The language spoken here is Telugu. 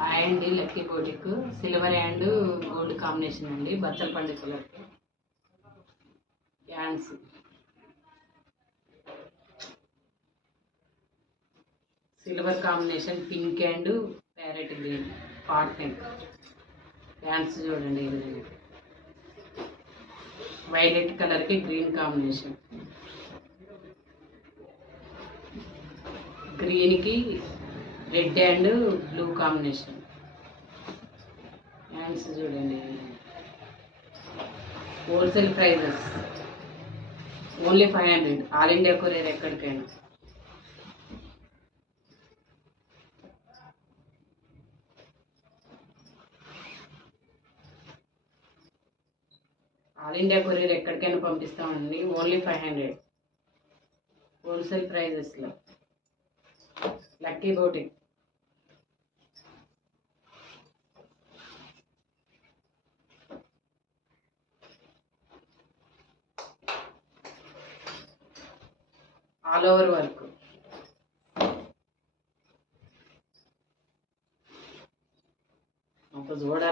హాయ్ అండి, lucky boutique silver and gold combination అండి. బచ్చల పండు colour hands, silver combination pink and parrot green pot neck hands చూడండి. ఇది వైలెట్ కలర్కి గ్రీన్ కాంబినేషన్, గ్రీన్కి red and blue combination hands చూడండి. Wholesale prices only 500. All India courier ఎక్కడికైనా. ఆల్ ఇండియా కొరియర్ ఎక్కడికైనా పంపిస్తామండి. ఓన్లీ 500 హోల్సేల్ ప్రైజెస్లో. Lucky boutique. All over work. ఒక జోడ